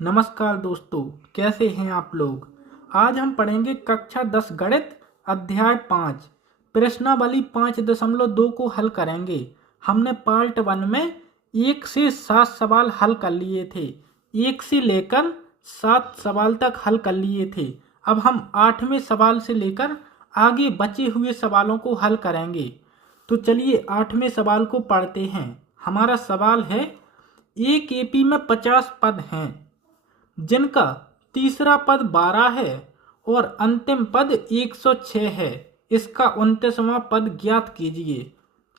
नमस्कार दोस्तों, कैसे हैं आप लोग। आज हम पढ़ेंगे कक्षा 10 गणित अध्याय 5 प्रश्नावली 5.2 को हल करेंगे। हमने पार्ट 1 में 1 से 7 सवाल हल कर लिए थे। 1 से लेकर 7 सवाल तक हल कर लिए थे। अब हम 8वें सवाल से लेकर आगे बचे हुए सवालों को हल करेंगे। तो चलिए 8वें सवाल को पढ़ते हैं। हमारा सवाल है, एक एपी में 50 पद हैं जिनका तीसरा पद 12 है और अंतिम पद 106 है। इसका 29वां पद ज्ञात कीजिए।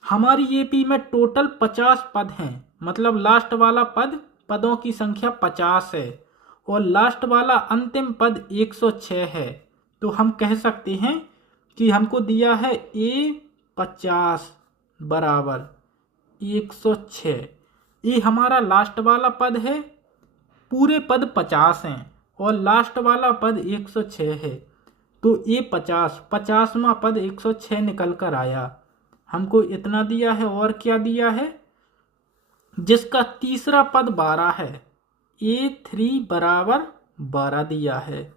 हमारी एपी में टोटल 50 पद हैं, मतलब लास्ट वाला पदों की संख्या 50 है और लास्ट वाला अंतिम पद 106 है। तो हम कह सकते हैं कि हमको दिया है ए 50 बराबर 106। ये हमारा लास्ट वाला पद है। पूरे पद 50 हैं और लास्ट वाला पद 106 है। तो ये 50वां पद 106 निकल कर आया। हमको इतना दिया है और क्या दिया है, जिसका तीसरा पद 12 है, A3 बराबर 12 दिया है।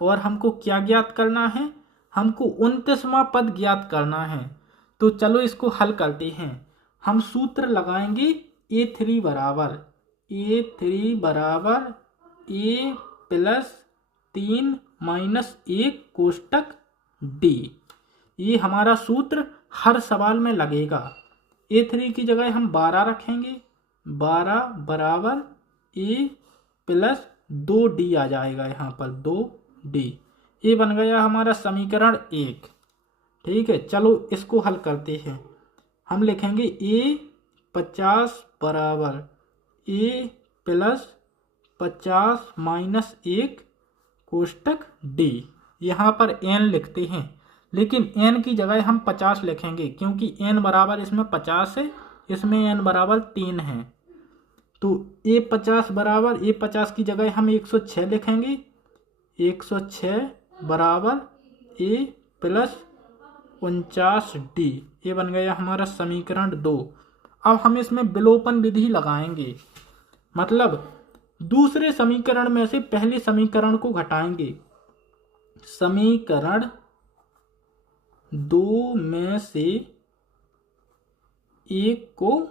और हमको क्या ज्ञात करना है, हमको 29वां पद ज्ञात करना है। तो चलो इसको हल करते हैं। हम सूत्र लगाएंगे A3 बराबर A प्लस 3 माइनस 1 कोष्टक D। ये हमारा सूत्र हर सवाल में लगेगा। A3 की जगह हम 12 रखेंगे, 12 बराबर A प्लस 2D आ जाएगा, यहाँ पर 2D। ये बन गया हमारा समीकरण 1। ठीक है, चलो इसको हल करते हैं। हम लिखेंगे A50 बराबर A प्लस 50 माइनस 1 कोष्टक D। यहाँ पर n लिखते हैं, लेकिन n की जगह हम 50 लिखेंगे क्योंकि n बराबर इसमें 50 है, इसमें n बराबर 3 है। तो A50 बराबर A50 की जगह हम 106 लिखेंगे। 106 बराबर A प्लस 49D। ये बन गया हमारा समीकरण 2। अब हम इसमें विलोपन विधि लगाएंगे, मतलब दूसरे समीकरण में से पहले समीकरण को घटाएंगे। समीकरण 2 में से एक को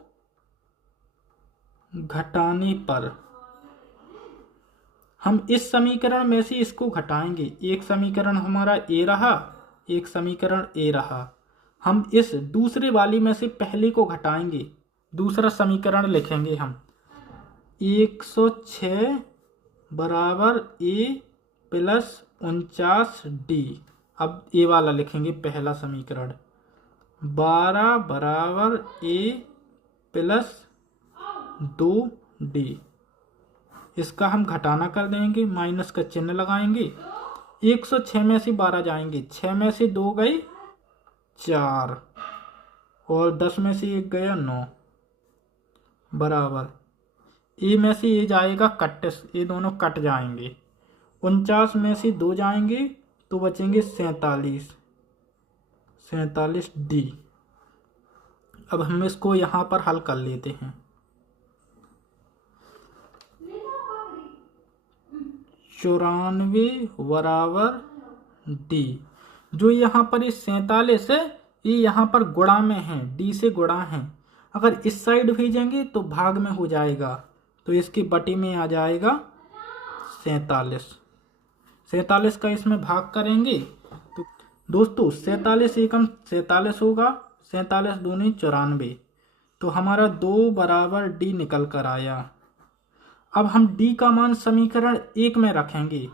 घटाने पर हम इस समीकरण में से इसको घटाएंगे। एक समीकरण हमारा ए रहा, एक समीकरण ए रहा। हम इस दूसरे वाली में से पहले को घटाएंगे, दूसरा समीकरण लिखेंगे हम 106 बराबर A प्लस 49D। अब ए वाला लिखेंगे पहला समीकरण, 12 बराबर A प्लस 2D। इसका हम घटाना कर देंगे, माइनस का चिन्ह लगाएंगे। 106 में से 12 जाएंगे, 6 में से 2 गए 4 और 10 में से 1 गया 9 बराबर ए में से ये जाएगा कट, ये दोनों कट जाएंगे। 49 में से 2 जाएंगे तो बचेंगे 47D। अब हम इसको यहाँ पर हल कर लेते हैं। 94 बराबर D। जो यहाँ पर ये 47 है, ये यहाँ पर गुणा में है, D से गुणा है। अगर इस साइड भेजेंगे तो भाग में हो जाएगा, तो इसके बटे में आ जाएगा 47 का इसमें भाग करेंगे तो दोस्तों 47 एकम 47 होगा, 47 दूनी 94। तो हमारा 2 बराबर D निकल कर आया। अब हम D का मान समीकरण 1 में रखेंगे।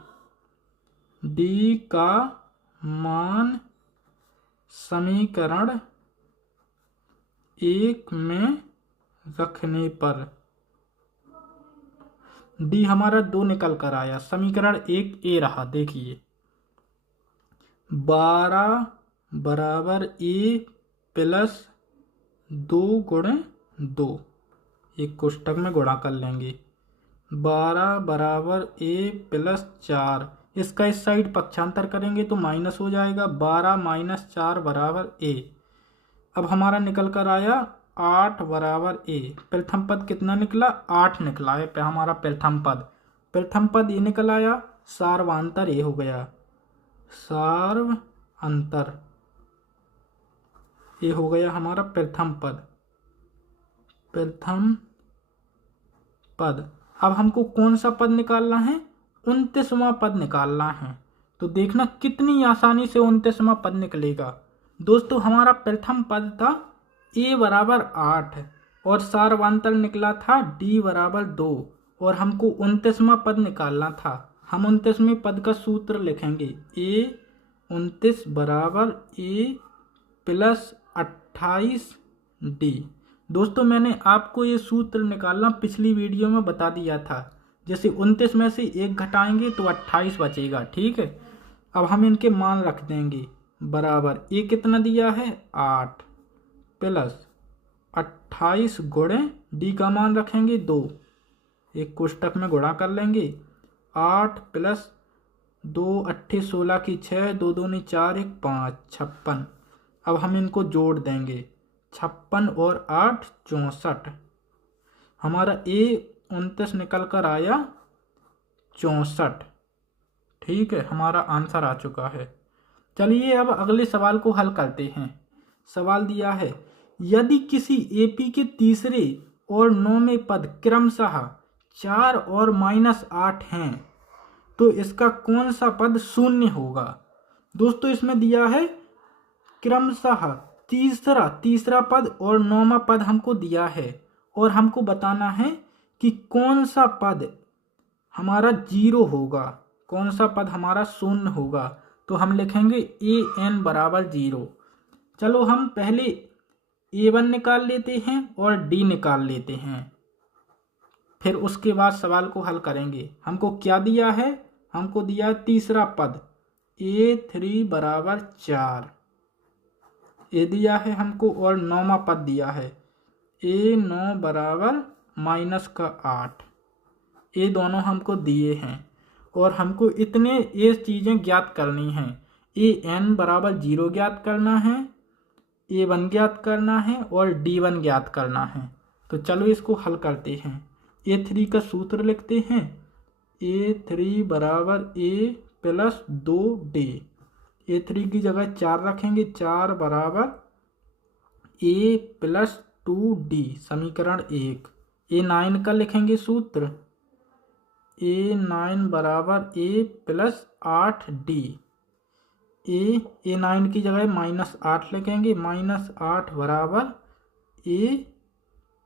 D का मान समीकरण 1 में रखने पर D हमारा 2 निकल कर आया। समीकरण 1 ए रहा, देखिए 12 बराबर A प्लस 2 गुणे 2, एक कोष्टक में गुणा कर लेंगे। 12 बराबर A प्लस 4, इसका इस साइड पक्षांतर करेंगे तो माइनस हो जाएगा। 12 माइनस 4 बराबर A। अब हमारा निकल कर आया 8 बराबर A। प्रथम पद कितना निकला, 8 निकला है हमारा प्रथम पद। प्रथम पद ये निकल आया, सार्वांतर ये हो गया, सार्वांतर ये हो गया हमारा प्रथम पद, प्रथम पद। अब हमको कौन सा पद निकालना है? 29वां पद निकालना है। तो देखना कितनी आसानी से 29वां पद निकलेगा। दोस्तों हमारा प्रथम पद था a बराबर 8 और सार्वांतर निकला था d बराबर 2 और हमको 29वां पद निकालना था। हम 29वें पद का सूत्र लिखेंगे, a 29 बराबर a प्लस 28d। दोस्तों मैंने आपको ये सूत्र निकालना पिछली वीडियो में बता दिया था। जैसे 29 में से 1 घटाएंगे तो 28 बचेगा, ठीक है। अब हम इनके मान रख देंगे, बराबर a कितना दिया है 8 प्लस 28 गुणे d का मान रखेंगे 2, एक कोष्टक में गुणा कर लेंगे। 8 प्लस 2 8 16 की 6, 2 2 4 1 5 56। अब हम इनको जोड़ देंगे, 56 और 8 64। हमारा a 29 निकल कर आया 64, ठीक है। हमारा आंसर आ चुका है। चलिए अब अगले सवाल को हल करते हैं। सवाल दिया है, यदि किसी एपी के तीसरे और 9वें पद क्रमशः 4 और -8 हैं तो इसका कौन सा पद शून्य होगा? दोस्तों इसमें दिया है क्रमशः तीसरा पद और 9वां पद हमको दिया है और हमको बताना है कि कौन सा पद हमारा 0 होगा, कौन सा पद हमारा शून्य होगा। तो हम लिखेंगे an बराबर 0। चलो हम पहले a1 निकाल लेते हैं और d निकाल लेते हैं, फिर उसके बाद सवाल को हल करेंगे। हमको क्या दिया है? हमको दिया है तीसरा पद a3 बराबर 4, ये दिया है हमको, और 9वां पद दिया है a9 बराबर -8। ये दोनों हमको दिए हैं और हमको इतने ये चीज़ें ज्ञात करनी हैं। an बराबर 0 ज्ञात करना है, a1 ज्ञात करना है और d1 ज्ञात करना है। तो चलो इसको हल करते हैं। a3 का सूत्र लिखते हैं, a3 बराबर a प्लस 2d। a3 की जगह 4 रखेंगे, 4 बराबर a प्लस 2d, समीकरण 1। a9 का लिखेंगे सूत्र, a9 बराबर a प्लस 8d। a9 की जगह -8 लिखेंगे, -8 बराबर a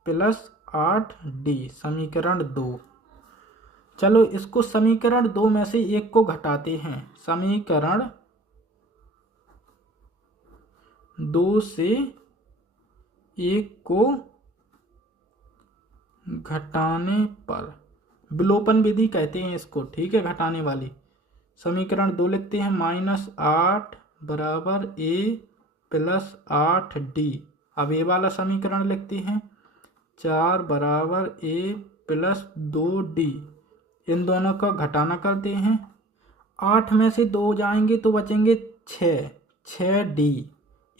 प्लस 8d, समीकरण 2। चलो इसको समीकरण 2 में से एक को घटाते हैं। समीकरण 2 से 1 को घटाने पर, विलोपन विधि कहते हैं इसको, ठीक है, घटाने वाली। समीकरण 2 लिखते हैं, -8 बराबर a प्लस 8d। अब ये वाला समीकरण लिखते हैं, 4 बराबर a प्लस 2d। इन दोनों का घटाना करते हैं, 8 में से 2 जाएंगे तो बचेंगे 6d।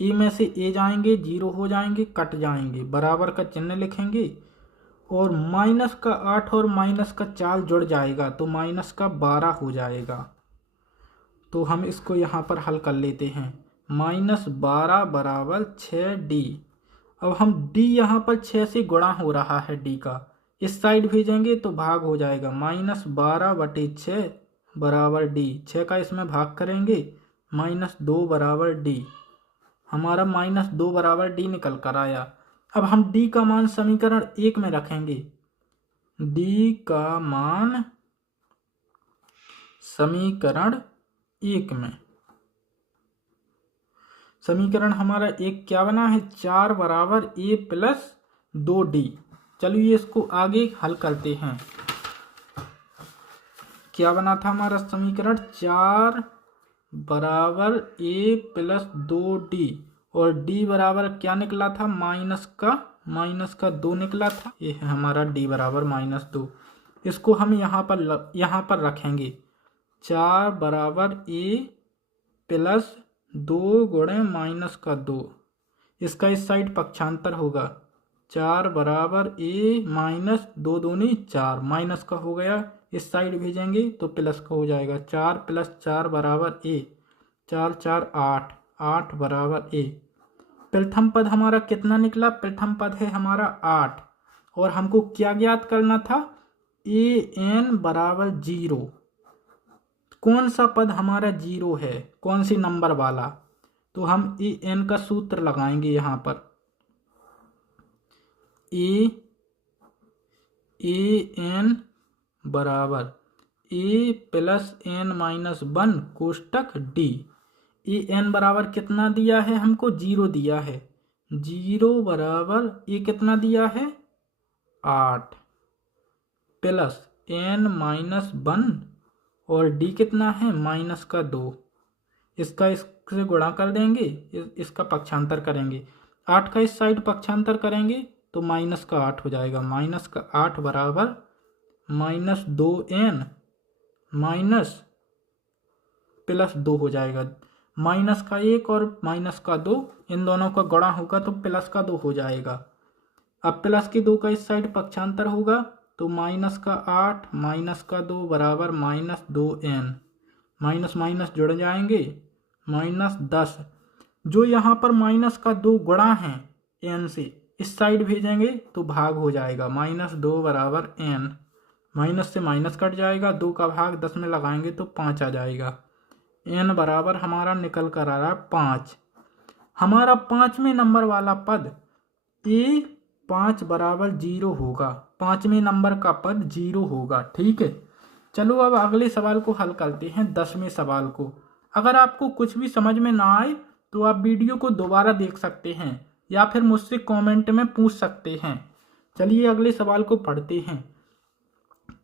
e में से a जाएंगे, 0 हो जाएंगे, कट जाएंगे, बराबर का चिन्ह लिखेंगे और -8 और -4 जुड़ जाएगा तो -12 हो जाएगा। तो हम इसको यहाँ पर हल कर लेते हैं, -12 बराबर 6d। अब हम d यहाँ पर 6 से गुणा हो रहा है, d का इस साइड भेजेंगे तो भाग हो जाएगा, -12/6 बराबर d। 6 का इसमें भाग करेंगे, -2 बराबर d। हमारा -2 बराबर d निकल कर आया। अब हम d का मान समीकरण 1 में रखेंगे, d का मान समीकरण 1 में। समीकरण हमारा 1 क्या बना है, 4 बराबर a प्लस 2d। चलिए इसको आगे हल करते हैं। क्या बना था हमारा समीकरण, 4 बराबर a प्लस 2d और d बराबर क्या निकला था, माइनस का 2 निकला था। ये है हमारा d बराबर -2। इसको हम यहाँ पर रखेंगे, 4 बराबर a प्लस 2 गुणे -2। इसका इस साइड पक्षांतर होगा, 4 बराबर ए माइनस 2 दूनी 4, माइनस का हो गया, इस साइड भेजेंगे तो प्लस का हो जाएगा। 4 + 4 बराबर ए, 4 4 8, 8 बराबर ए। प्रथम पद हमारा कितना निकला? प्रथम पद है हमारा 8 और हमको क्या ज्ञात करना था? ए एन बराबर 0। कौन सा पद हमारा 0 है? कौन सी नंबर वाला? तो हम ए एन का सूत्र लगाएंगे यहाँ पर। ए एन बराबर a plus n minus 1 कोष्टक D. A N बराबर कितना दिया है हमको? 0 दिया है। 0 बराबर ए कितना दिया है? 8 प्लस एन माइनस 1 और डी कितना है? माइनस का 2। इसका इससे गुणा कर देंगे, इसका पक्षांतर करेंगे। 8 का इस साइड पक्षांतर करेंगे तो माइनस का 8 हो जाएगा। माइनस का 8 बराबर माइनस 2n माइनस प्लस 2 हो जाएगा। माइनस का 1 और माइनस का 2, इन दोनों का गुणा होगा तो प्लस का 2 हो जाएगा। अब प्लस के 2 का इस साइड पक्षांतर होगा तो माइनस का 8 माइनस का 2 बराबर माइनस 2n, माइनस माइनस जुड़ जाएंगे, माइनस 10। जो यहाँ पर माइनस का 2 गुणा है n से, इस साइड भेजेंगे तो भाग हो जाएगा। माइनस 2 बराबर n, माइनस से माइनस कट जाएगा, 2 का भाग 10 में लगाएंगे तो 5 आ जाएगा। n बराबर हमारा निकल कर आ रहा है 5। हमारा 5वें नंबर वाला पद ए 5 बराबर 0 होगा। 5वें नंबर का पद 0 होगा। ठीक है, चलो अब अगले सवाल को हल करते हैं, 10वें सवाल को। अगर आपको कुछ भी समझ में ना आए तो आप वीडियो को दोबारा देख सकते हैं या फिर मुझसे कमेंट में पूछ सकते हैं। चलिए अगले सवाल को पढ़ते हैं।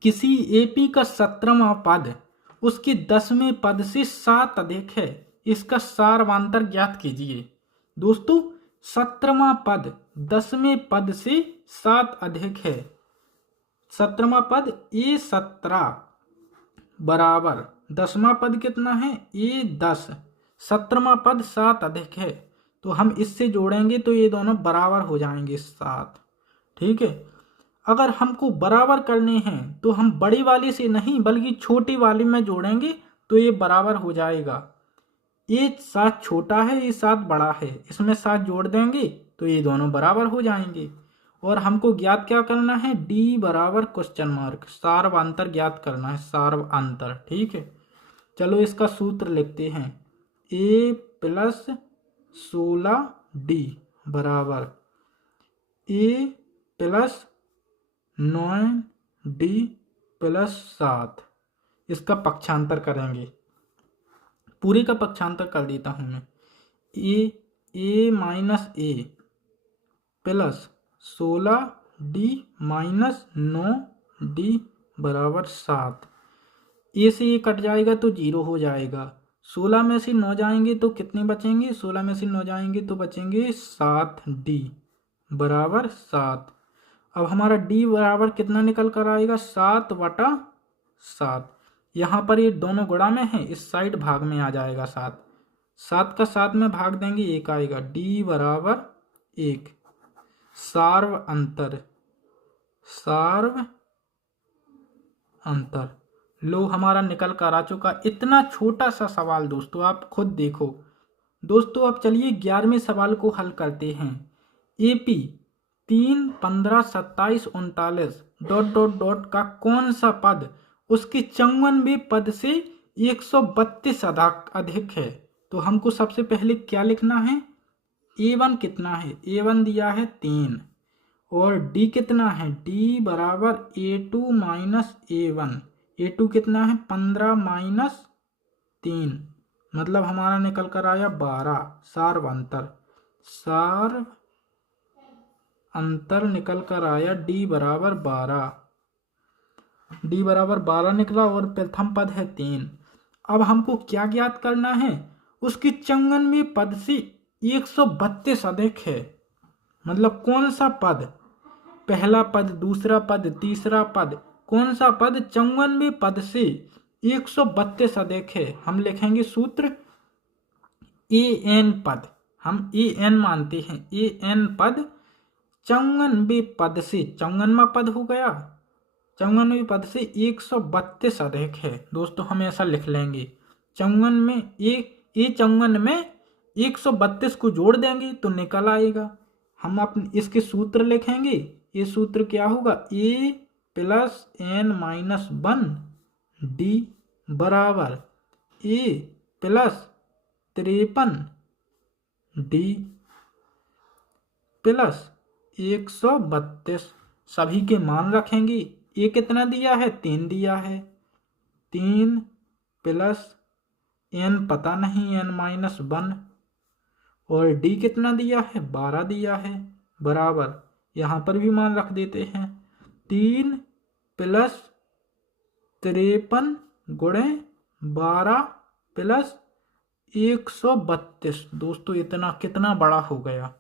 किसी एपी का 17वां पद उसके 10वें पद से 7 अधिक है, इसका सारवांतर ज्ञात कीजिए। दोस्तों 17वां पद 10वें पद से 7 अधिक है। 17वां पद A17 बराबर 10वां पद कितना है? A10। 17वां पद 7 अधिक है तो हम इससे जोड़ेंगे तो ये दोनों बराबर हो जाएंगे 7। ठीक है, अगर हमको बराबर करने हैं तो हम बड़ी वाली से नहीं बल्कि छोटी वाली में जोड़ेंगे तो ये बराबर हो जाएगा। ये 7 छोटा है, ये 7 बड़ा है, इसमें 7 जोड़ देंगे तो ये दोनों बराबर हो जाएंगे। और हमको ज्ञात क्या करना है? डी बराबर क्वेश्चन मार्क, सारवांतर ज्ञात करना है, सारवांतर। ठीक है, चलो इसका सूत्र लिखते हैं। ए प्लस 16 डी बराबर ए प्लस 9 डी प्लस 7। इसका पक्षांतर करेंगे, पूरे का पक्षांतर कर देता हूं मैं। ए माइनस ए प्लस 16 डी माइनस 9 डी बराबर 7। ए से ये कट जाएगा तो 0 हो जाएगा। 16 में से 9 जाएंगे तो कितने बचेंगे? 16 में से 9 जाएंगे तो बचेंगे 7 डी बराबर 7। अब हमारा डी बराबर कितना निकल कर आएगा? 7/7। यहाँ पर ये दोनों गुणा में है, इस साइड भाग में आ जाएगा 7। 7 का 7 में भाग देंगे 1 आएगा। डी बराबर 1। सार्व अंतर, सार्व अंतर लो हमारा निकल कर आ चुका। इतना छोटा सा सवाल दोस्तों, आप खुद देखो। दोस्तों अब चलिए 11वें सवाल को हल करते हैं। एपी 3, 15, 27, 39 ... का कौन सा पद उसके 54वें पद से 132 अधिक है? तो हमको सबसे पहले क्या लिखना है? A1 कितना है? A1 दिया है 3 और D कितना है? D बराबर A2 माइनस A1। A2 कितना है? 15 माइनस 3, मतलब हमारा निकल कर आया 12। सारवांतर, सार अंतर निकल कर आया D बराबर 12। D बराबर 12 निकला और प्रथम पद है 3। अब हमको क्या ज्ञात करना है? उसके 54वें पद से 132 अधिक है, मतलब कौन सा पद? पहला पद, दूसरा पद, तीसरा पद, कौन सा पद 54वें पद से 132 अधिक है? हम लिखेंगे सूत्र AN पद, हम AN मानते हैं। AN पद 54वें पद से, 54वां पद हो गया, 54वें पद से 132 अधिक है। दोस्तों हम ऐसा लिख लेंगे, 54 में ये 54 में 132 को जोड़ देंगे तो निकल आएगा। हम अपने इसके सूत्र लिखेंगे। ये सूत्र क्या होगा, a plus n minus 1 d बराबर a प्लस 53 d प्लस 132। सभी के मान रखेंगे। ए कितना दिया है, 3 दिया है, 3 प्लस n पता नहीं, n माइनस 1, और d कितना दिया है, 12 दिया है, बराबर यहाँ पर भी मान रख देते हैं, 3 प्लस 53 गुणे 12 प्लस 132। दोस्तों इतना कितना बड़ा हो गया।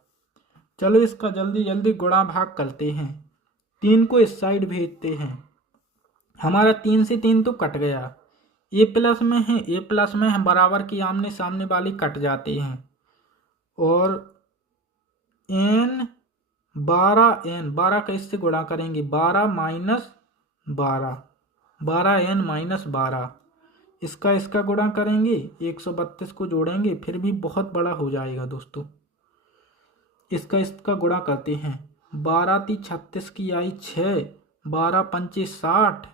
चलो इसका जल्दी जल्दी गुणा भाग करते हैं। 3 को इस साइड भेजते हैं। हमारा 3 से 3 तो कट गया, ए प्लस में है, बराबर की आमने सामने वाली कट जाते हैं, और n 12 का इससे गुणा करेंगे, 12 माइनस 12, 12n माइनस 12, इसका गुणा करेंगे, 132 को जोड़ेंगे, फिर भी बहुत बड़ा हो जाएगा दोस्तों। इसका गुणा करते हैं, 12 × 36 की आई 6, 12 × 5 = 60,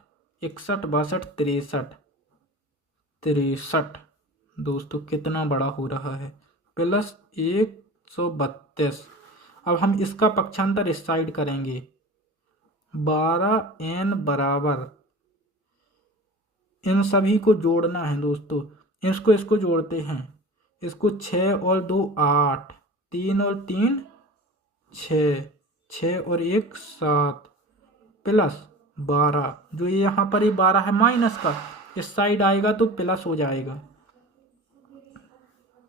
61 62 63। दोस्तों कितना बड़ा हो रहा है, प्लस 132। अब हम इसका पक्षांतर इस साइड करेंगे, 12n बराबर, इन सभी को जोड़ना है दोस्तों, इसको जोड़ते हैं, इसको 6 और 2 8, 3 और 3 6, 6 और 1 7, प्लस 12, जो ये यहाँ पर ही 12 है माइनस का, इस साइड आएगा तो प्लस हो जाएगा।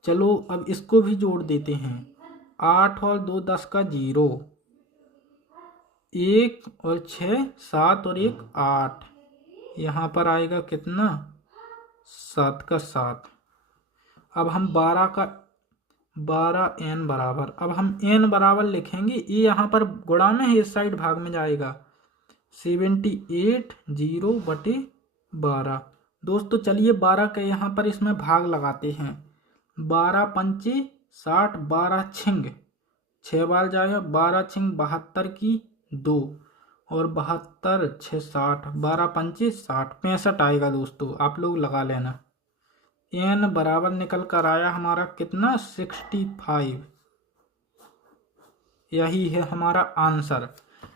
चलो अब इसको भी जोड़ देते हैं, 8 और 2 10 का 0, 1 और 6 7 और 1 8, यहाँ पर आएगा कितना, 7 का 7। अब हम 12n बराबर, अब हम n बराबर लिखेंगे, ये यहाँ पर गुणा में है, इस साइड भाग में जाएगा, 78 0/12। दोस्तों चलिए 12 के यहाँ पर इसमें भाग लगाते हैं, 12 × 5 = 60, 12 छिंग 6 बार जाएगा, 12 छिंग 72 की 2, और 72 6 60, 12 × 5 = 60, 65 आएगा दोस्तों, आप लोग लगा लेना। n बराबर निकल कर आया हमारा कितना, 65। यही है हमारा आंसर।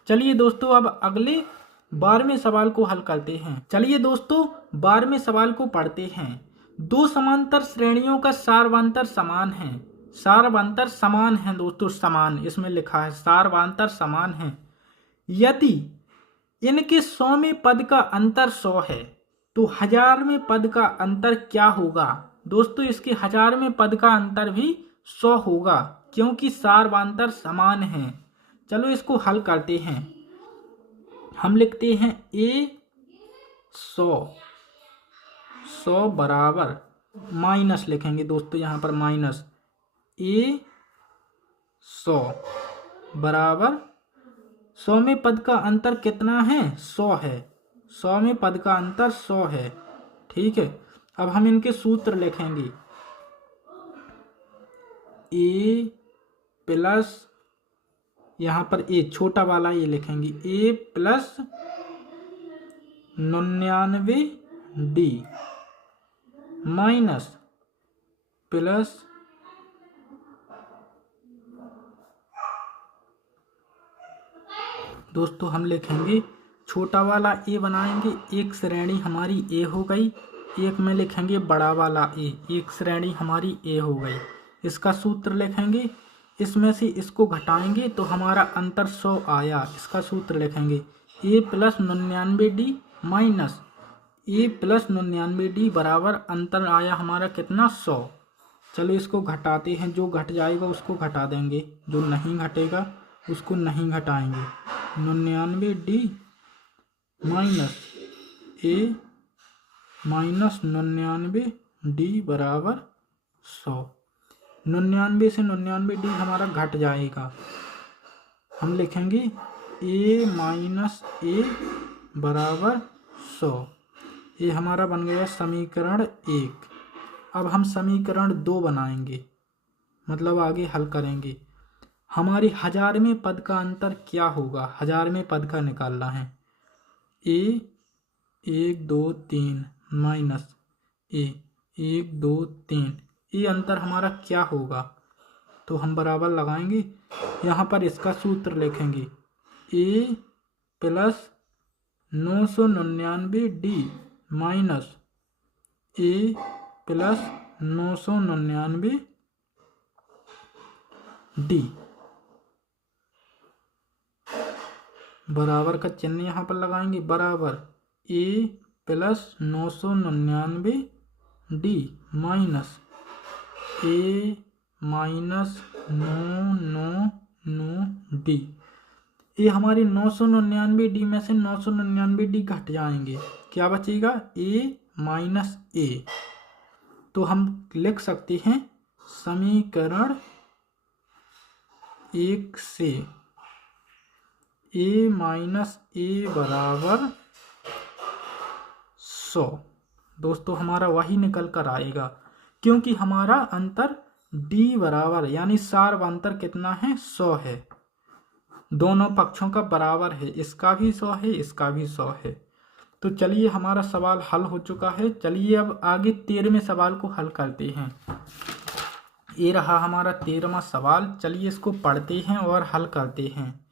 चलिए दोस्तों अब अगले 12वें सवाल को हल करते हैं। चलिए दोस्तों 12वें सवाल को पढ़ते हैं। दो समांतर श्रेणियों का सारवांतर समान है। सारवांतर समान है दोस्तों, समान इसमें लिखा है, सारवांतर समान है। यदि इनके 100वें पद का अंतर 100 है तो 1000वें पद का अंतर क्या होगा। दोस्तों इसके 1000वें पद का अंतर भी 100 होगा, क्योंकि सारवांतर समान है। चलो इसको हल करते हैं। हम लिखते हैं a 100 बराबर, माइनस लिखेंगे दोस्तों यहाँ पर, माइनस a 100 बराबर 100वें पद का अंतर कितना है, 100 है। 100वें पद का अंतर 100 है, ठीक है। अब हम इनके सूत्र लिखेंगे, a प्लस, यहाँ पर a छोटा वाला ये लिखेंगे, a plus 99d minus plus दोस्तों हम लिखेंगे छोटा वाला a बनाएंगे, एक श्रेणी हमारी a हो गई, एक में लिखेंगे बड़ा वाला a, एक श्रेणी हमारी a हो गई। इसका सूत्र लिखेंगे, इसमें से इसको घटाएंगे तो हमारा अंतर 100 आया। इसका सूत्र लिखेंगे a plus 99d minus a plus 99d बराबर अंतर आया हमारा कितना, 100। चलो इसको घटाते हैं, जो घट जाएगा उसको घटा देंगे, जो नहीं घटेगा उसको नहीं घटाएंगे। 99d minus a minus 99d बराबर 100। 99 से 99d हमारा घट जाएगा, हम लिखेंगे a माइनस a बराबर 100। ये हमारा बन गया समीकरण 1। अब हम समीकरण 2 बनाएंगे, मतलब आगे हल करेंगे। हमारी 1000वें पद का अंतर क्या होगा, 1000वें पद का निकालना है। a 1 2 3 माइनस a 1 2 3, ये अंतर हमारा क्या होगा, तो हम बराबर लगाएंगे। यहाँ पर इसका सूत्र लिखेंगे a plus 999d minus a plus 999d बराबर का चिन्ह यहाँ पर लगाएंगे, बराबर a plus 999d minus a minus 999d। ये हमारी 999d में से 999d घट जाएंगे, क्या बचेगा a माइनस a। तो हम लिख सकते हैं समीकरण 1 से a माइनस a बराबर 100। दोस्तों हमारा वही निकल कर आएगा, क्योंकि हमारा अंतर d बराबर यानी सार अंतर कितना है 100 है। दोनों पक्षों का बराबर है, इसका भी 100 है, इसका भी 100 है। तो चलिए हमारा सवाल हल हो चुका है। चलिए अब आगे 13वें सवाल को हल करते हैं। ये रहा हमारा 13वां सवाल। चलिए इसको पढ़ते हैं और हल करते हैं।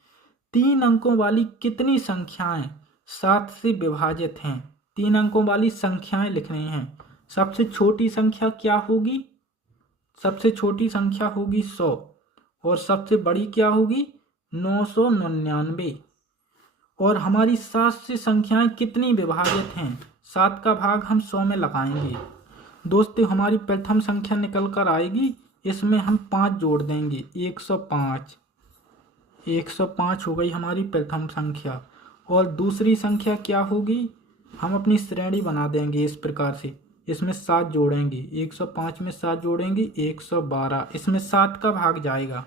3 अंकों वाली कितनी संख्याएं 7 से विभाजित हैं। 3 अंकों वाली संख्याएं लिखनी हैं। सबसे छोटी संख्या क्या होगी, सबसे छोटी संख्या होगी 100 और सबसे बड़ी क्या होगी 999। और हमारी 7 से संख्याएं कितनी विभाजित हैं, 7 का भाग हम 100 में लगाएंगे। दोस्तों हमारी प्रथम संख्या निकल कर आएगी, इसमें हम 5 जोड़ देंगे, 105। 105 हो गई हमारी प्रथम संख्या। और दूसरी संख्या क्या होगी, हम अपनी श्रेणी बना देंगे इस प्रकार से। इसमें 7 जोड़ेंगे, 105 में 7 जोड़ेंगे 112। इसमें 7 का भाग जाएगा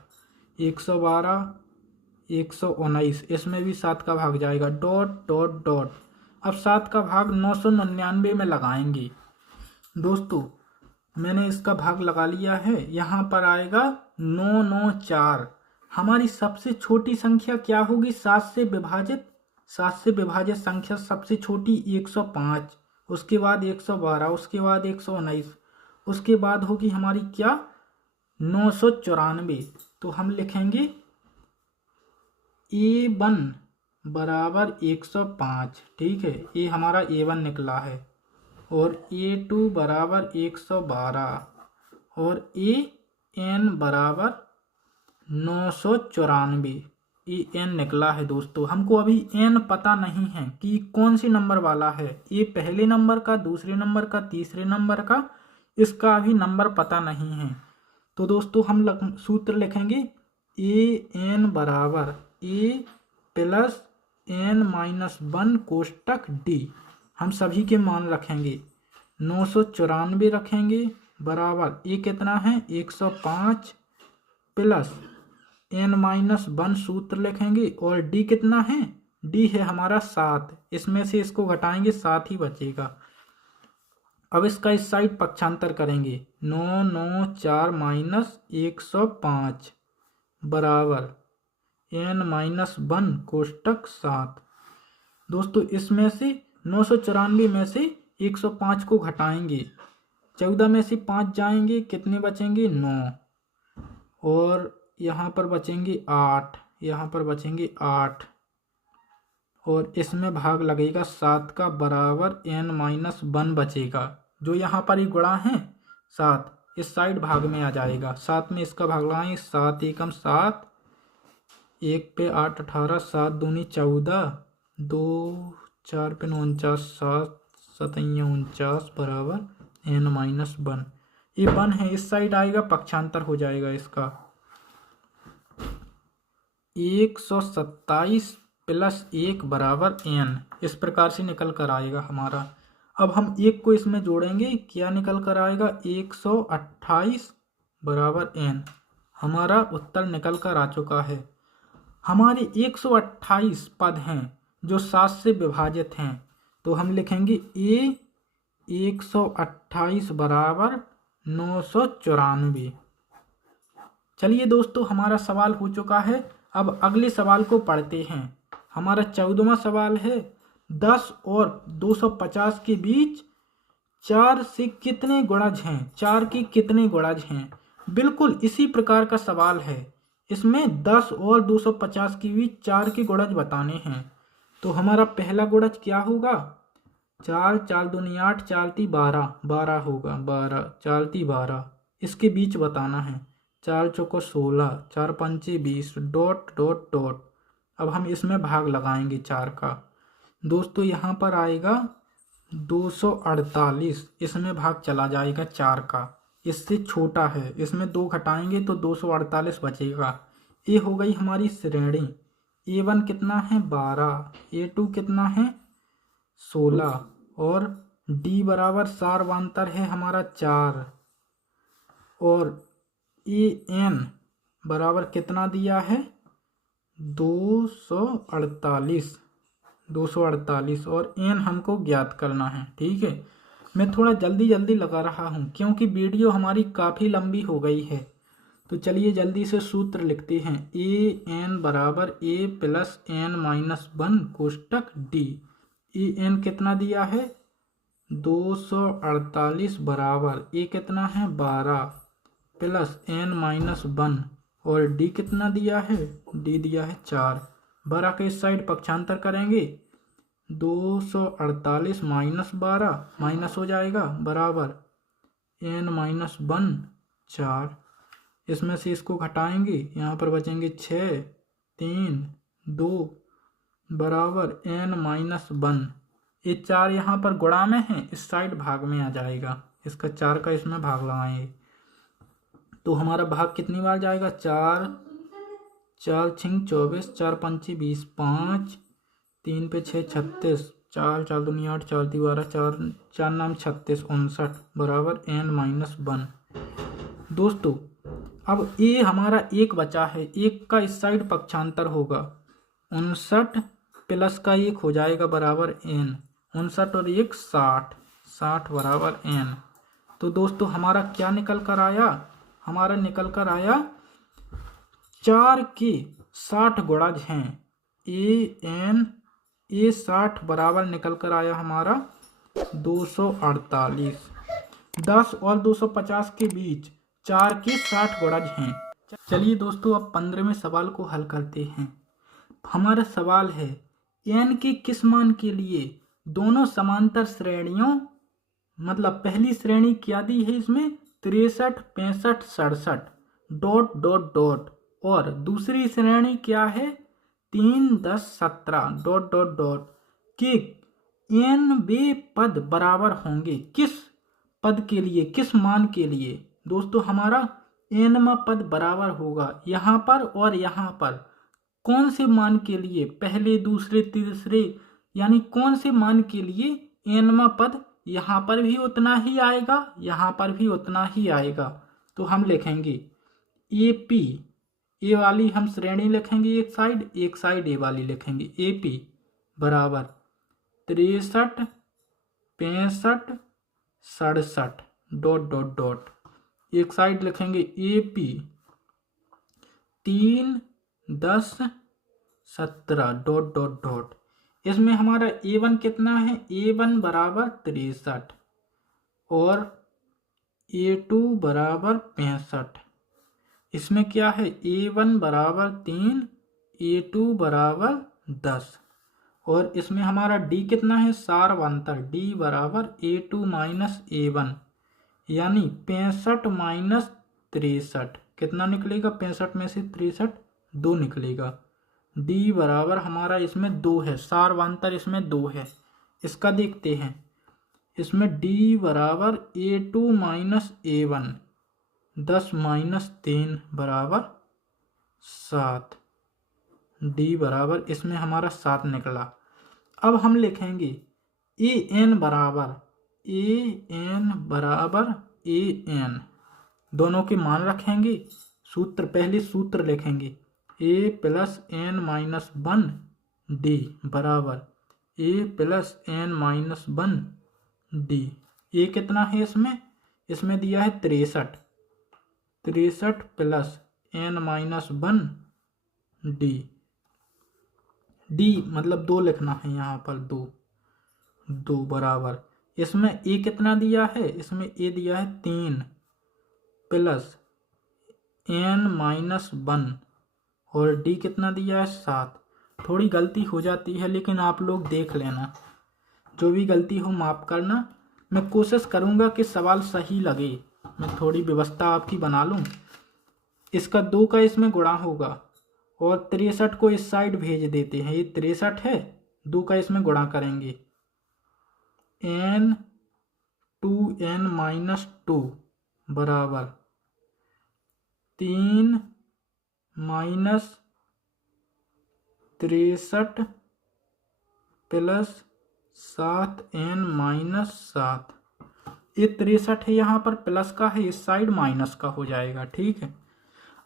112, 119, इसमें भी 7 का भाग जाएगा, डॉट डॉट डॉट। अब 7 का भाग 999 में लगाएंगे। दोस्तों मैंने इसका भाग लगा लिया है, यहाँ पर आएगा 994। हमारी सबसे छोटी संख्या क्या होगी 7 से विभाजित, 7 से विभाजित संख्या सबसे छोटी 105, उसके बाद 112, उसके बाद 119, उसके बाद होगी हमारी क्या 994। तो हम लिखेंगे A1 बराबर 105। ठीक है, ये हमारा A1 निकला है। और A2 बराबर 112 और AN बराबर 994। AN निकला है। दोस्तों हमको अभी N पता नहीं है कि कौन सी नंबर वाला है, ये पहले नंबर का, दूसरे नंबर का, तीसरे नंबर का, इसका अभी नंबर पता नहीं है। तो दोस्तों हम सूत्र लिखेंगे AN बराबर A plus N minus 1 कोष्टक D। हम सभी के मान रखेंगे, 994 रखेंगे बराबर A कितना है 105 प्लस N माइनस 1 सूत्र लिखेंगे। और D कितना है, D है हमारा 7, इसमें से इसको घटाएंगे 7 ही बचेगा। अब इसका इस साइड पक्षांतर करेंगे, 994 माइनस 105 बराबर N माइनस 1 कोष्टक 7। दोस्तों इसमें से 994 में से 105 को घटाएंगे, 14 में से 5 जाएंगे, कितने बचेंगे 9, और यहाँ पर बचेंगे 8, यहाँ पर बचेंगे 8, और इसमें भाग लगेगा 7 का बराबर N माइनस 1 बचेगा। जो यहाँ पर ही गुणा है 7 इस साइड भाग में आ जाएगा, 7 में इसका भाग लगाएंगे, 7 एकम 7, 1 पे 8 18, 7 दूनी 14, 2 4 पे 49, 7 7 49 बराबर N माइनस 1। ये 1 है, इस साइड आएगा, पक्षांतर हो जाएगा इसका 127 प्लस 1 बराबर N। इस प्रकार से निकल कर आएगा हमारा। अब हम 1 को इसमें जोड़ेंगे, क्या निकल कर आएगा 128 बराबर N। हमारा उत्तर निकल कर आ चुका है। हमारे 128 पद हैं जो 7 से विभाजित हैं, तो हम लिखेंगे ए 128 बराबर 994। चलिए दोस्तों, हमारा सवाल हो चुका है। अब अगले सवाल को पढ़ते हैं। हमारा 14वां सवाल है, 10 और 250 के बीच 4 से कितने गुणज हैं? 4 के कितने गुणज हैं? बिल्कुल इसी प्रकार का सवाल है। इसमें 10 और 250 के बीच 4 के गुणज बताने हैं। तो हमारा पहला गुणज क्या होगा? 4 4 दूनी 8, 4 ती 12, 12 होगा, 12 4 ती 12। इसके बीच बताना है। 4 चौको 16, 4 पंचे 20, डॉट डॉट डॉट। अब हम इसमें भाग लगाएंगे 4 का। दोस्तों यहाँ पर आएगा 248, इसमें भाग चला जाएगा 4 का, इससे छोटा है, इसमें 2 घटाएंगे तो 248 बचेगा। ये हो गई हमारी श्रेणी। A1 कितना है? 12, A2 कितना है? 16, और D बराबर सारवांतर है हमारा 4, और AN बराबर कितना दिया है? 248, 248, और n हमको ज्ञात करना है। ठीक है, मैं थोड़ा जल्दी जल्दी लगा रहा हूँ क्योंकि वीडियो हमारी काफ़ी लंबी हो गई है। तो चलिए जल्दी से सूत्र लिखते हैं। AN बराबर A plus N minus 1 कोष्टक D। AN कितना दिया है? 248 बराबर A कितना है? 12 प्लस N माइनस 1, और D कितना दिया है? D दिया है 4। 12 के इस साइड पक्षांतर करेंगे, 248 माइनस 12 माइनस हो जाएगा, बराबर N माइनस 1 4। इसमें से इसको घटाएंगे, यहाँ पर बचेंगे 6 3 2 बराबर N माइनस 1। ये 4 यहाँ पर गुणा में है, इस साइड भाग में आ जाएगा। इसका 4 का इसमें भाग लगाएंगे तो हमारा भाग कितनी बार जाएगा? 4 4 छिंग 24, 4 पंची 20, 5 3 पे 6 36, 4 4 दूनी 8, 4 ती 12, 4 4 नाम 36, 59 बराबर N माइनस 1। दोस्तों अब ये हमारा एक बचा है, एक का इस साइड पक्षांतर होगा, 59 प्लस का 1 हो जाएगा बराबर N। 59 और 1 60, 60 बराबर N। तो दोस्तों हमारा क्या निकल कर आया? हमारा निकल कर आया 4 के 60 गुणज हैं। AN A 60 बराबर निकल कर आया हमारा 248। 10 और 250 के बीच 4 के 60 गुणज हैं। चलिए दोस्तों, अब 15वें सवाल को हल करते हैं। हमारा सवाल है, n के किस मान के लिए दोनों समांतर श्रेणियों, मतलब पहली श्रेणी क्या दी है इसमें? 63 65 67 डॉट डॉट डॉट, और दूसरी श्रेणी क्या है? 3 10 17 डॉट डॉट डॉट के n वे पद बराबर होंगे। किस पद के लिए, किस मान के लिए? दोस्तों हमारा n पद बराबर होगा यहाँ पर और यहाँ पर। कौन से मान के लिए? पहले दूसरे तीसरे, यानी कौन से मान के लिए n पद यहाँ पर भी उतना ही आएगा, यहाँ पर भी उतना ही आएगा। तो हम लिखेंगे AP, ए वाली हम श्रेणी लिखेंगे एक साइड ए वाली लिखेंगे। AP बराबर 63 65 67 डॉट डॉट डॉट, एक साइड लिखेंगे AP 3 10 17 डॉट डॉट डॉट। इसमें हमारा A1 कितना है? A1 बराबर 63 और A2 बराबर 65। इसमें क्या है? A1 बराबर 3, A2 बराबर 10, और इसमें हमारा D कितना है? सारवांतर D बराबर A2 माइनस A1, यानी 65 माइनस 63 कितना निकलेगा? 65 में से 63 2 निकलेगा। D बराबर हमारा इसमें 2 है, सारवांतर इसमें 2 है। इसका देखते हैं, इसमें D बराबर A2 माइनस A1, 10 माइनस 3 बराबर 7। D बराबर इसमें हमारा 7 निकला। अब हम लिखेंगे AN बराबर AN, दोनों के मान रखेंगे। पहले सूत्र लिखेंगे a plus n minus one d बराबर a plus n minus one d. A कितना है इसमें दिया है 63, 63 plus n minus one d. D मतलब 2 लिखना है यहाँ पर, 2 बराबर इसमें ए कितना दिया है, इसमें ए दिया है 3 प्लस एन माइनस वन और डी कितना दिया है 7। थोड़ी गलती हो जाती है लेकिन आप लोग देख लेना, जो भी गलती हो माफ़ करना। मैं कोशिश करूँगा कि सवाल सही लगे, मैं थोड़ी व्यवस्था आपकी बना लूँ। इसका 2 का इसमें गुणा होगा और 63 को इस साइड भेज देते हैं, ये 63 है, 2 का इसमें गुणा करेंगे n 2n माइनस 2 बराबर 3 माइनस 63 प्लस 7n माइनस 7। ये 63 है यहाँ पर प्लस का है, इस साइड माइनस का हो जाएगा, ठीक है।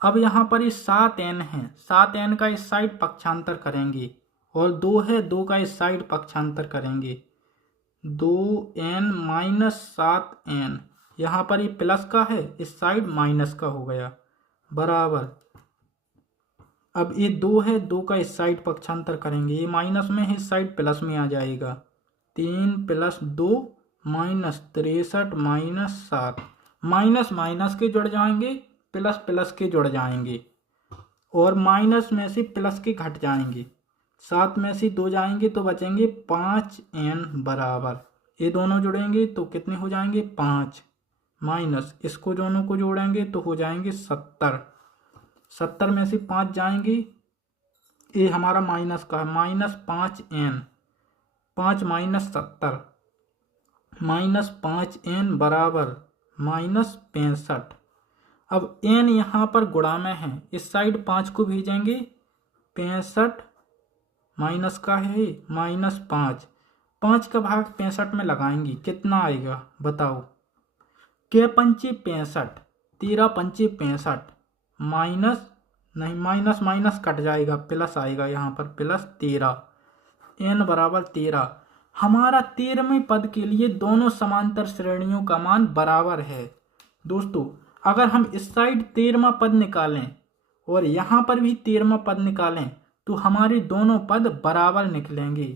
अब यहाँ पर ये 7n है, 7n का इस साइड पक्षांतर करेंगे और 2 है, 2 का इस साइड पक्षांतर करेंगे, 2n माइनस 7n। यहाँ पर ये प्लस का है, इस साइड माइनस का हो गया बराबर। अब ये 2 है, 2 का इस साइड पक्षांतर करेंगे, ये माइनस में है, इस साइड प्लस में आ जाएगा, 3 plus 2 minus 63 minus 7। Minus minus के जुड़ जाएंगे, प्लस प्लस के जुड़ जाएंगे और माइनस में से प्लस के घट जाएंगे, 7 में से 2 जाएंगे तो बचेंगे 5n बराबर। ये दोनों जुड़ेंगे तो कितने हो जाएंगे 5 माइनस इसको दोनों को जोड़ेंगे तो हो जाएंगे 70, 70 में से 5 जाएंगे, ये हमारा माइनस का है, minus 5n, 5 minus 70 minus 5n बराबर माइनस 65। अब n यहाँ पर गुणा में है, इस साइड 5 को भेजेंगे, 65 माइनस का है माइनस 5, 5 का भाग 65 में लगाएंगे, कितना आएगा बताओ, के पंचे 65, 13 पंचे 65 माइनस नहीं, माइनस माइनस कट जाएगा, प्लस आएगा यहाँ पर, प्लस 13 n बराबर 13। हमारा 13वें पद के लिए दोनों समांतर श्रेणियों का मान बराबर है। दोस्तों अगर हम इस साइड 13वां पद निकालें और यहाँ पर भी 13वां पद निकालें तो हमारे दोनों पद बराबर निकलेंगे।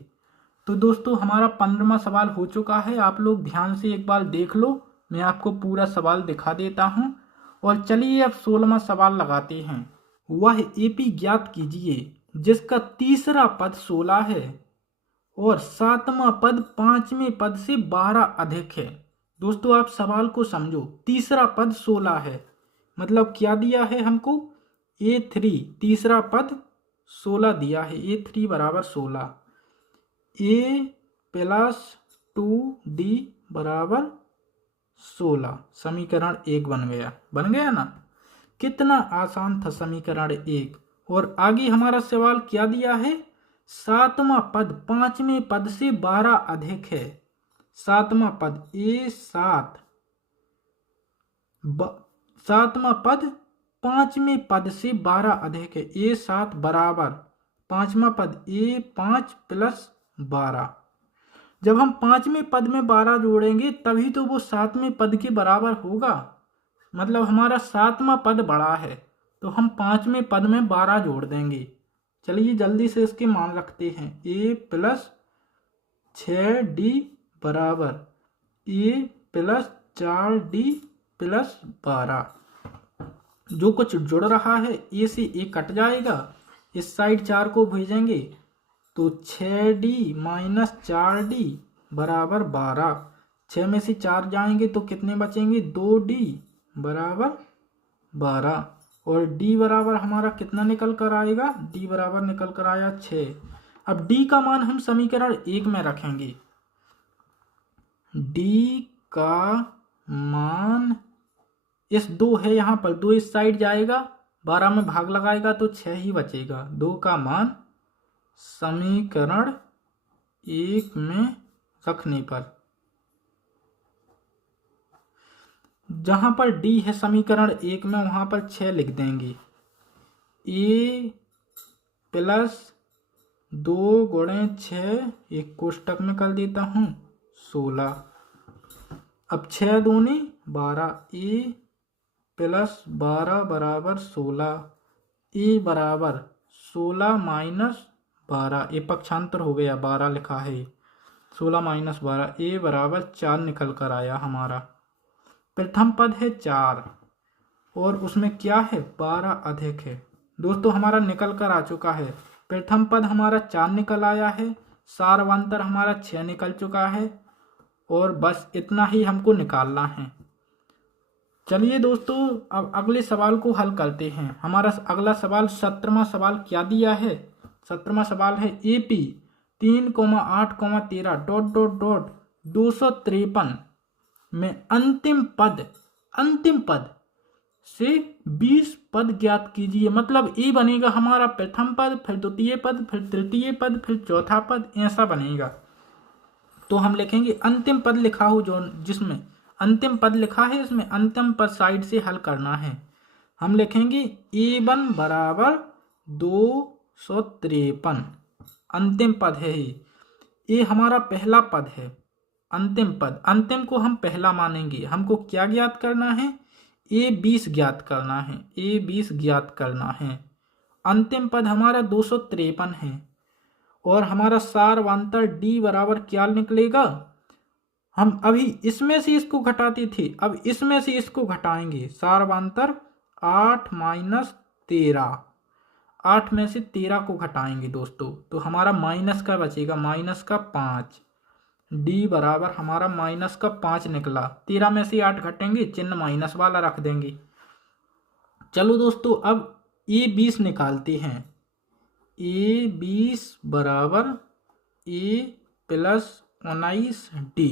तो दोस्तों हमारा 15वां सवाल हो चुका है, आप लोग ध्यान से एक बार देख लो, मैं आपको पूरा सवाल दिखा देता हूँ। और चलिए अब 16वां सवाल लगाते हैं। वह एपी ज्ञात कीजिए जिसका तीसरा पद 16 है और 7वां पद 5वें पद से 12 अधिक है। दोस्तों आप सवाल को समझो, तीसरा पद 16 है, मतलब क्या दिया है हमको, A3 तीसरा पद 16 दिया है, A3 बराबर 16, A प्लस 2D बराबर 16। समीकरण 1 बन गया ना, कितना आसान था समीकरण 1। और आगे हमारा सवाल क्या दिया है, 7वां पद 5वें पद से 12 अधिक है। 7वां पद A7, 7वां पद 5वें पद से 12 अधिक है, A7 बराबर 5वां पद A5 प्लस 12। जब हम 5वें पद में 12 जोड़ेंगे तभी तो वो 7वें पद के बराबर होगा, मतलब हमारा 7वां पद बड़ा है तो हम 5वें पद में 12 जोड़ देंगे। चलिए जल्दी से इसके मान रखते हैं, A प्लस 6D बराबर A प्लस 4D प्लस 12। जो कुछ जुड़ रहा है A से A कट जाएगा, इस साइड 4 को भेजेंगे तो 6D माइनस 4D बराबर 12। 6 में से 4 जाएंगे तो कितने बचेंगे, 2D बराबर 12। और D बराबर हमारा कितना निकल कर आएगा, D बराबर निकल कर आया 6। अब D का मान हम समीकरण 1 में रखेंगे, D का मान इस 2 है यहाँ पर, 2 इस साइड जाएगा, 12 में भाग लगाएगा तो 6 ही बचेगा। 2 का मान समीकरण 1 में रखने पर, जहां पर D है समीकरण 1 में वहां पर 6 लिख देंगे। A प्लस 2 गुणे 6, एक कोष्टक में कर देता हूँ 16। अब 6 दूनी 12, ए प्लस 12 बराबर 16, ए बराबर 16 माइनस 12, ये पक्षांतर हो गया, 12 लिखा है, 16 माइनस 12, ए बराबर 4 निकल कर आया हमारा। प्रथम पद है 4 और उसमें क्या है 12 अधिक है। दोस्तों हमारा निकल कर आ चुका है, प्रथम पद हमारा 4 निकल आया है, सारवांतर हमारा 6 निकल चुका है और बस इतना ही हमको निकालना है। चलिए दोस्तों अब अगले सवाल को हल करते हैं। हमारा अगला सवाल 17वां सवाल क्या दिया है। 17वां सवाल है AP 3,8,13 डॉट डॉट डॉट 253 में अंतिम पद से 20 पद ज्ञात कीजिए। मतलब ए बनेगा हमारा प्रथम पद, फिर द्वितीय पद, फिर तृतीय पद, फिर चौथा पद, ऐसा बनेगा। तो हम लिखेंगे अंतिम पद लिखा हो जो जिसमें अंतिम पद लिखा है, इसमें अंतिम पद साइड से हल करना है। हम लिखेंगे A1 बराबर 253, अंतिम पद है ये हमारा पहला पद है। अंतिम पद, अंतिम को हम पहला मानेंगे। हमको क्या ज्ञात करना है, A20 ज्ञात करना है, A20 ज्ञात करना है। अंतिम पद हमारा 253 है और हमारा सारवांतर D बराबर क्या निकलेगा। हम अभी इसमें से इसको घटाते थे, अब इसमें से इसको घटाएंगे। सारवांतर 8 माइनस 13, 8 में से 13 को घटाएंगे दोस्तों, तो हमारा माइनस का बचेगा, माइनस का 5। डी बराबर हमारा माइनस का 5 निकला। 13 में से 8 घटेंगे, चिन्ह माइनस वाला रख देंगे। चलो दोस्तों अब A20 निकालते हैं। A20 बराबर A प्लस 19D।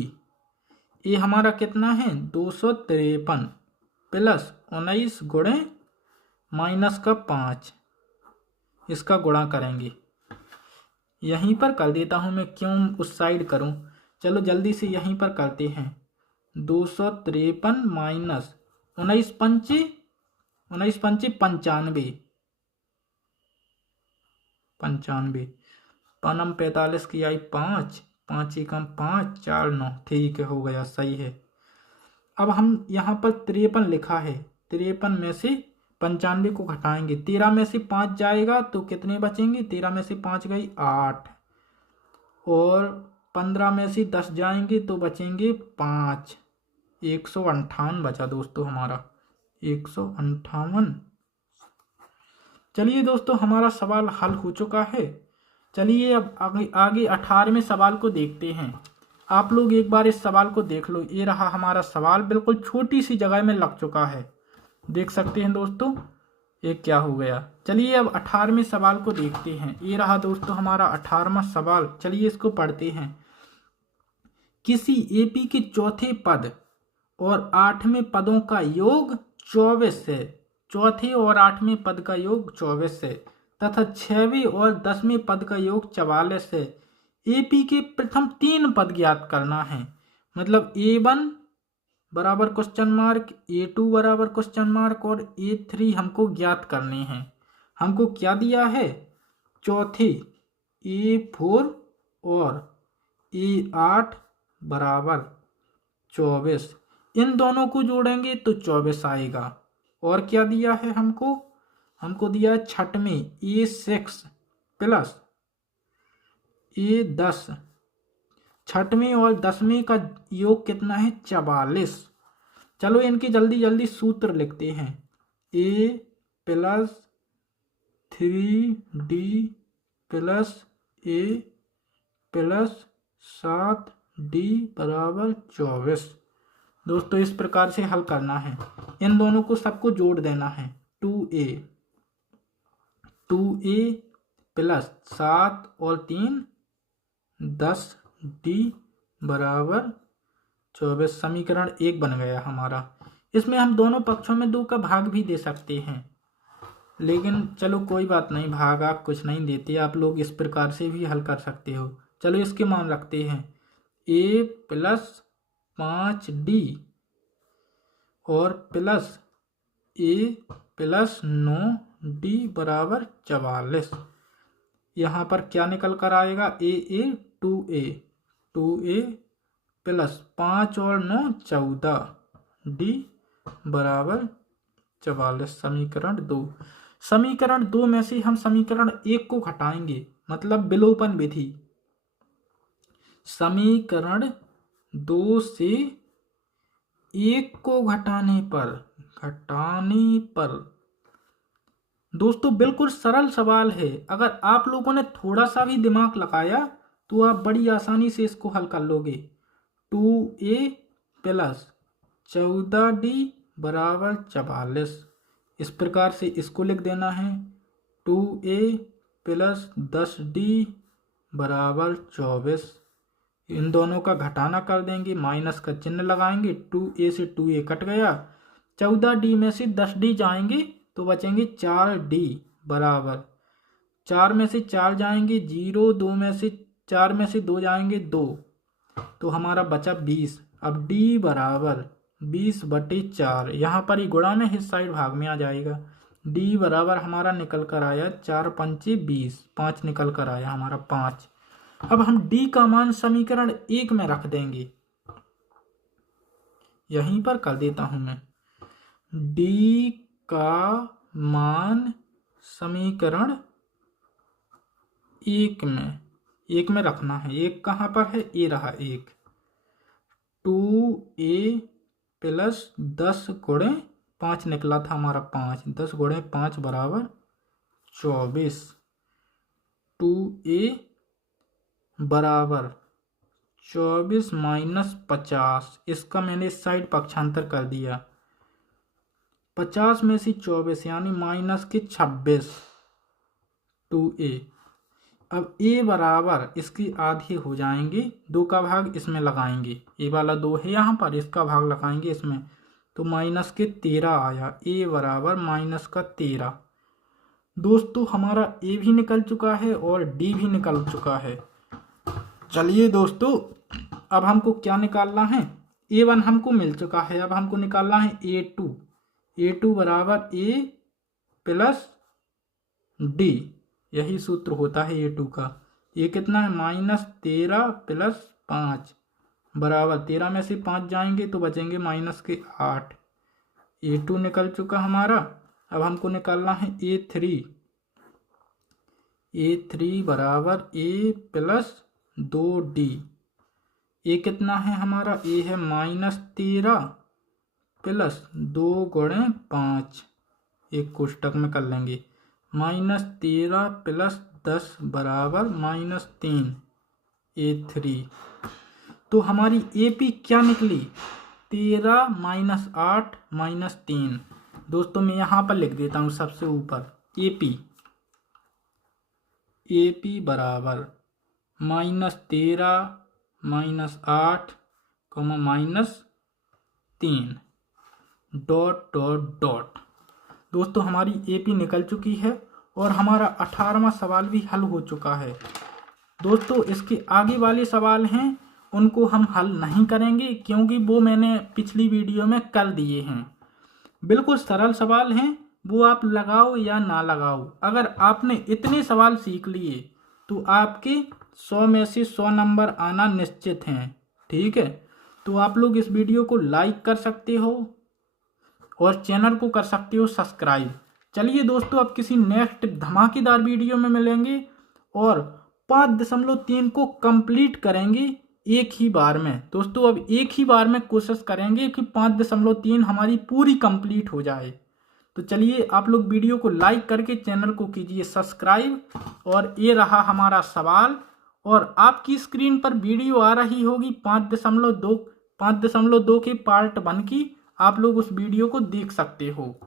ये हमारा कितना है 253 प्लस 19 गुणे माइनस का 5, इसका गुणा करेंगे। यहीं पर कर देता हूँ मैं, क्यों उस साइड करूँ। चलो जल्दी से यहीं पर करते हैं। 253 माइनस 19 पंचे 95, 95 पनम 45 की आई 5, 5 एकम 5, 4 9, ठीक है, हो गया, सही है। अब हम यहाँ पर 53 लिखा है, 53 में से 95 को घटाएंगे। 13 में से 5 जाएगा तो कितने बचेंगे, 13 में से 5 गई 8 और 15 में से 10 जाएंगे तो बचेंगे 5, 158 बचा दोस्तों हमारा, 158। चलिए दोस्तों हमारा सवाल हल हो चुका है। चलिए अब आगे 18वें सवाल को देखते हैं। आप लोग एक बार इस सवाल को देख लो। ये रहा हमारा सवाल, बिल्कुल छोटी सी जगह में लग चुका है, देख सकते हैं दोस्तों ये क्या हो गया। चलिए अब 18वें सवाल को देखते हैं। ये रहा दोस्तों हमारा 18वां सवाल। चलिए इसको पढ़ते हैं। किसी AP के चौथे पद और 8वें पदों का योग 24 है। चौथे और 8वें पद का योग 24 है तथा 6वें और 10वें पद का योग 44 है। AP के प्रथम 3 पद ज्ञात करना है। मतलब A1 बराबर क्वेश्चन मार्क, A2 बराबर क्वेश्चन मार्क और A3 हमको ज्ञात करने हैं। हमको क्या दिया है, चौथे A4 और A8 बराबर 24, इन दोनों को जोड़ेंगे तो 24 आएगा। और क्या दिया है हमको दिया है छठवें A6 प्लस A10, छठवें और 10वें का योग कितना है 44। चलो इनके जल्दी जल्दी सूत्र लिखते हैं। A plus 3D plus A plus 7D बराबर 24। दोस्तों इस प्रकार से हल करना है, इन दोनों को सबको जोड़ देना है। 2A प्लस 7 और 3 10D बराबर 24, समीकरण 1 बन गया हमारा। इसमें हम दोनों पक्षों में 2 का भाग भी दे सकते हैं, लेकिन चलो कोई बात नहीं, भाग आप कुछ नहीं देते, आप लोग इस प्रकार से भी हल कर सकते हो। चलो इसके मान रखते हैं A प्लस 5D और प्लस A प्लस 9D बराबर 44। यहाँ पर क्या निकल कर आएगा, ए 2a प्लस 5 और 9 14 डी बराबर 44। समीकरण 2 में से हम समीकरण 1 को घटाएंगे, मतलब विलोपन विधि। समीकरण 2 से 1 को घटाने पर दोस्तों बिल्कुल सरल सवाल है। अगर आप लोगों ने थोड़ा सा भी दिमाग लगाया तो आप बड़ी आसानी से इसको हल कर लोगे। 2a प्लस 14d बराबर 44। इस प्रकार से इसको लिख देना है 2a प्लस 10d बराबर 24। इन दोनों का घटाना कर देंगे, माइनस का चिन्ह लगाएंगे, 2a से 2a कट गया, 14d में से 10d जाएंगे तो बचेंगे 4d बराबर 4 में से 4 जाएंगे 0, 2 में से 4 में से 2 जाएंगे 2, तो हमारा बचा 20। अब d बराबर 20/4, यहाँ पर ही गुणा में इस साइड भाग में आ जाएगा। d बराबर हमारा निकल कर आया 4 पंचे 20, 5 निकल कर आया हमारा 5। अब हम d का मान समीकरण 1 में रख देंगे, यहीं पर कर देता हूं मैं। d का मान समीकरण 1 में रखना है। 1 कहाँ पर है, ये रहा 1। 2a प्लस 10 गुणे 5 निकला था हमारा 5, 10 गुणे 5 बराबर 24। 2a बराबर 24 माइनस 50, इसका मैंने इस साइड पक्षांतर कर दिया। 50 में से 24 यानी माइनस के 26। 2a, अब a बराबर इसकी आधी हो जाएंगे, 2 का भाग इसमें लगाएंगे, a वाला 2 है यहाँ पर, इसका भाग लगाएंगे इसमें, तो माइनस के 13 आया। a बराबर माइनस का 13। दोस्तों हमारा a भी निकल चुका है और d भी निकल चुका है। चलिए दोस्तों अब हमको क्या निकालना है, a1 हमको मिल चुका है, अब हमको निकालना है a2 बराबर a प्लस d, यही सूत्र होता है a2 का। ये कितना है, -13 प्लस 5 बराबर 13 में से 5 जाएंगे तो बचेंगे माइनस के 8। a2 निकल चुका हमारा। अब हमको निकालना है a3 बराबर a प्लस 2d। ये कितना है हमारा, a है -13 प्लस 2 गुणे 5, एक कोष्टक में कर लेंगे, -13 प्लस 10 बराबर -3 a3। तो हमारी AP क्या निकली, 13 माइनस 8 माइनस 3। दोस्तों मैं यहाँ पर लिख देता हूँ सबसे ऊपर AP बराबर -13 माइनस 8 -3 ... दोस्तों हमारी AP निकल चुकी है और हमारा 18वां सवाल भी हल हो चुका है। दोस्तों इसके आगे वाले सवाल हैं उनको हम हल नहीं करेंगे क्योंकि वो मैंने पिछली वीडियो में कर दिए हैं। बिल्कुल सरल सवाल हैं, वो आप लगाओ या ना लगाओ, अगर आपने इतने सवाल सीख लिए तो आपके 100 में से 100 नंबर आना निश्चित हैं। ठीक है, तो आप लोग इस वीडियो को लाइक कर सकते हो और चैनल को कर सकते हो सब्सक्राइब। चलिए दोस्तों अब किसी नेक्स्ट धमाकेदार वीडियो में मिलेंगे और 5.3 को कंप्लीट करेंगे एक ही बार में। दोस्तों अब एक ही बार में कोशिश करेंगे कि 5.3 हमारी पूरी कंप्लीट हो जाए। तो चलिए आप लोग वीडियो को लाइक करके चैनल को कीजिए सब्सक्राइब। और ये रहा हमारा सवाल और आपकी स्क्रीन पर वीडियो आ रही होगी 5.2 के पार्ट 1 की, आप लोग उस वीडियो को देख सकते हो।